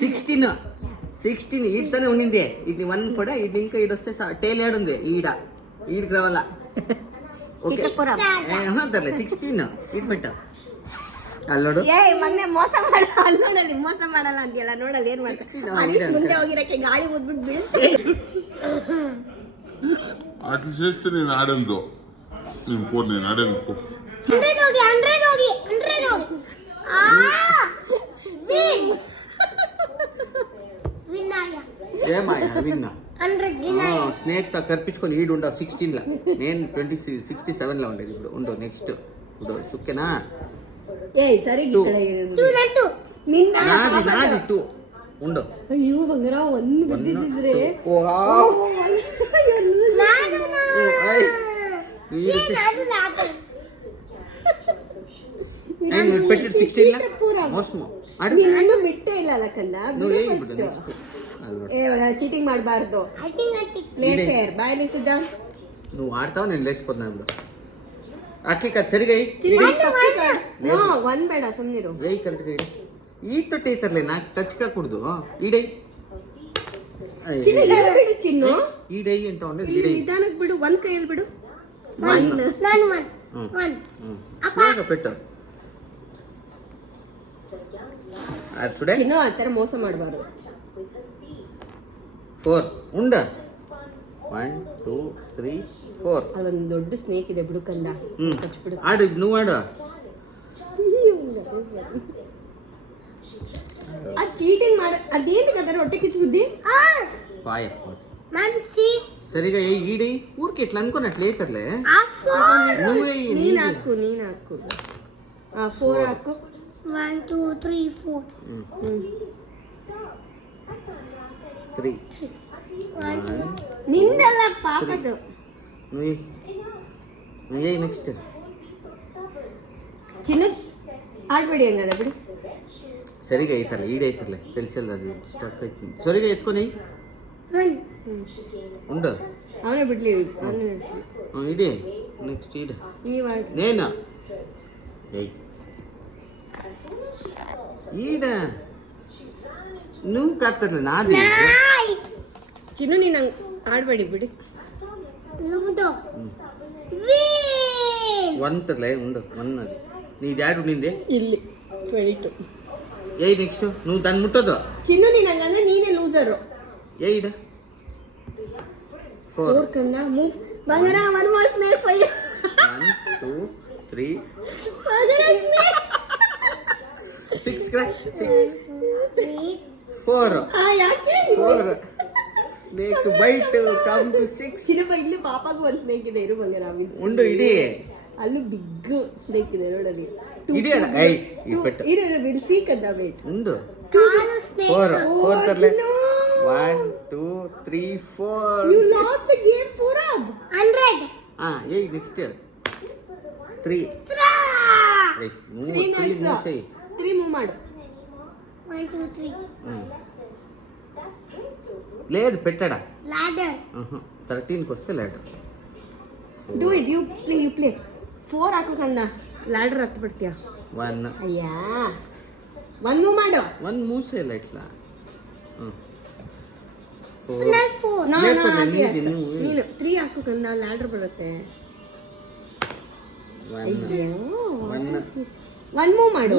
Sixteen sixteen ఈడతోనే ఉండింది ఇది one కూడా ఇది ఇంకా ఈడ వస్తే టేల్ యాడ్ ఉంది ఈడ ఈడికి రావాలా ఓకే తర్లే ಸಿಕ್ಸ್ಟೀನ್ ಇಟ್ ಬಿಟ್ಟ ಅಲ್ಲಿ ನೋಡು ಏ ಮೊನ್ನೆ ಮೋಸ ಮಾಡ ಅಲ್ಲಿ ನೋಡಲ್ಲಿ ಮೋಸ ಮಾಡಲ್ಲ ಅಂತೀಯಲ್ಲ ನೋಡಲ್ಲಿ ಏನ್ Sixteen ಮಾಡ್ತಾರೆ ಅವ ಅನೀಶ್ ಇದೆ ಮುಂದೆ ಅಂತ. ಹೋಗಿರಕ್ಕೆ ಗಾಳಿ ಉದ್ಬಿಟ್ಟು ಬೀಳ್ಸಿ అట్లా చేస్తే నేను ఆడలేదు నేను పో నేను ఆడాను పో ಹಂಡ್ರೆಡ್ ಹೋಗಿ ಹಂಡ್ರೆಡ್ ಹೋಗಿ ಹಂಡ್ರೆಡ್ ಹೋಗಿ ఏమాయ విన్నా హండ్రెడ్ స్నేక్ తో కల్పించుకొని ఈడు ఉండవు సిక్స్టీన్ లా నేను ట్వంటీ సిక్స్టీ సెవెన్ లో ఉండేది ఇప్పుడు ఉండు నెక్స్ట్ ఇప్పుడు సుక్కేనా ಏಯ್ ಸರಿ ಈ Two. ಕಡೆ ಇರು. ನಿಂದ నాది నాది టూ ఉండు ಅಯ್ಯೋ ಬಂಗಾರ ಒಂದ್ One, ಬಿದ್ದಿದ್ರೆ two. ಓ, ಆ. ಓ, ಐ. ఈడు నేను పెట్టిన సిక్స్టీన్ లా మోసము అడు ನೀನು ಬಿಟ್ಟೇ ಇಲ್ಲ ಅಲ್ಲ ಕಂದ ಚೀಟಿಂಗ್ ಮಾಡಬಾರ್ದು. ಪ್ಲೇಫೇರ್ ಬಾಯಲಿ ಸುಧಾ నువ్వు ఆడతావు నేను లేచిపోతున్నా ఇప్పుడు. ಒನ್ ಬೇಡ ಸುಮ್ಮನಿರು వెయ్యి కరెక్ట్గా ఈ తొట్టి ఇతరులే నాకు టచ్ కాకూడదు. ఈడై ಚಿನ್ನ ಬಿಡು ಚಿನ್ನು ఈడై ಅಂತ ఉండదు ಬಿಡು ಒಂದ್ ಕೈಯಲ್ಲಿ ಬಿಡು ನಾನು ಒನ್ ಒನ್ ಚಿನ್ನು ಆ ಮೋಸ ಮಾಡಬಾರ್ದು. ಫೋರ್ ಉಂಡ? ಒನ್ ಟೂ ತ್ರೀ ಫೋರ್ ಅದೊಂದು ದೊಡ್ಡ ಸ್ನೇಕ್ ಇದೆ ಬಿಡು ಕಂದ. ಹ್ಞೂ ಕಚ್ಬಿಡು ಆಡು ನೀವು ಆಡು. ಆ ಚೀಟಿಂಗ್ ಮಾಡ ಅದೇನು ಕದಾರೆ ಹೊಟ್ಟೆ ಕಿಚ್ಚು ಬುದ್ಧಿ? ಬಾಯ್ ಮನ್ಸಿ. ಸರಿಗ ಏ ಈಡಿ. ಊರ್ಕೆ ಇಟ್ಲ ಅನ್ಕೊನಟ್ಲೆ ಐತರ್ಲೆ ನೀನು ಹಾಕು ನೀನು ಹಾಕು. ಫೋರ್ ಹಾಕು. ಒನ್ ಟೂ ತ್ರೀ ಫೋರ್ ಹ್ಞೂ త్రీ నిందల పాపదు నువ్వు నువ్వు చేయి నెక్స్ట్ చిన్న ఆడబడి కదా ఇప్పుడు. సరిగా అవుతారు ఈడైతారులే తెలిసి అది స్టక్ అవుతుంది సరిగా ఎత్తుకొని. ఉండు. అవును బిడ్లీ ఇదే నెక్స్ట్ ఈడ. నేనా? ఈడ? ನೀವು ಕತ್ತರ್ಲಿ ನಾದಿ ಚಿನ್ನು ನೀನು ಹಂಗೆ ಆಡಬೇಡಿ ಬಿಡಿ ಒನ್ ತರ್ಲೆ ಉಂಡು ಒನ್ ಅದು ನೀ ಯಾರು ನಿಂದೆ ಇಲ್ಲಿ ಟ್ವೆಂಟಿ ಏಯ್ ನೆಕ್ಸ್ಟ್ ನೀವು ತನ್ ಮುಟ್ಟೋದು ಚಿನ್ನು ನೀನು ಹಂಗಂದ್ರೆ ನೀನೇ ಲೂಸರು ಏಯ್ ಇಡ ಫೋರ್ ಕಂದ ಮೂವ್ ಬಂಗಾರ one more snake five one two three six crack six four ಯಾಕೆ? Four snake bite come to six cinema ಇಲ್ಲಿ ಪಾಪಾಗೂ ಒಂದು ಸ್ನೇಕ್ ಇದೆ. ಇರು ಬಂಗೆ ರಾಮಿನ್ ಉಂಡು ಇಡಿ. ಅಲ್ಲೂ ಬಿಗ್ ಸ್ನೇಕ್ ಇದೆ. ನೋಡಲಿ ಇಡಿ ಅಣ್ಣ. ಐ ಇಪ್ಪಟ್ಟು ಇರು ಅಣ್ಣ ವಿಲ್ ಸೀ ಕದ್ದ ಬೈಟ್ ಉಂಡು. ಫೋರ್ ಫೋರ್ ತರಲೆ. One two three four you lost the game four ಅಬ್ ಹಂಡ್ರೆಡ್ ಹಾ ಏ next three three move three move ಮಾಡು. లేదు పెట్టాడా Ladder. థర్టీన్కి వస్తే later do it you play you play four ಹಾಕು ಕಂದ ಲ್ಯಾಡರ್ ಹತ್ತು ಬಿಡ್ತೀಯ వన్ ಅಯ್ಯಾ ಒನ್ ಮೂವ್ ಮಾಡು వన్ మూసేయాలి ఇట్లా Snake four. ನೋ లేదు ನೋ ಕಣೆ, ನೀನು, ನೀವು. ನೀನು ತ್ರೀ ಹಾಕು ಕಂದ ಲ್ಯಾಡರ್ ಬರುತ್ತೆ వన్ ಅಯ್ಯೋ వన్ ಒನ್ ಮೂವ್ ಮಾಡು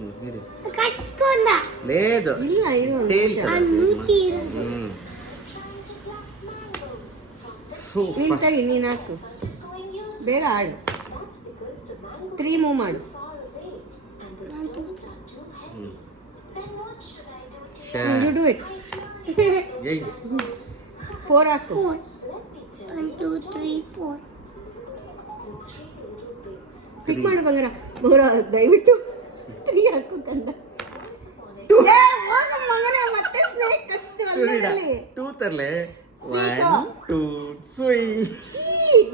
One, two, three, four. ఇది ಕಚ್ಕೊಂಡ లేదు ಇಲ್ಲ ಇಲ್ಲ ಒಂದ್ ಟೇಲ್ ನಿಮಿಷ. ಆ ಮೂತಿ ಇರೋದು. ನೀನ್ ತೆಗಿ ನೀನ್ ಹಾಕು ಬೇಗ ಆಡು ತ್ರೀ ಮೂವ್ ಮಾಡು One, two, you do it eight four ಹಾಕು four. One, two, three, four. Pick ಮಾಡು ಬಂಗಾರ ಬಂಗಾರ ದಯವಿಟ್ಟು ತ್ರೀ ಹಾಕು ಕಂದ. ಟೂ ತರ್ಲೆ. Snake. ಒನ್ ಟೂ ಸುಯ್ ಛೀ,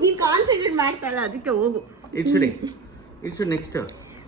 ನೀನ್ ಕಾನ್ಸಂಟ್ರೇಟ್ ಮಾಡ್ತಾ ಇಲ್ಲ ಅದಕ್ಕೆ ಹೋಗು. It's it's next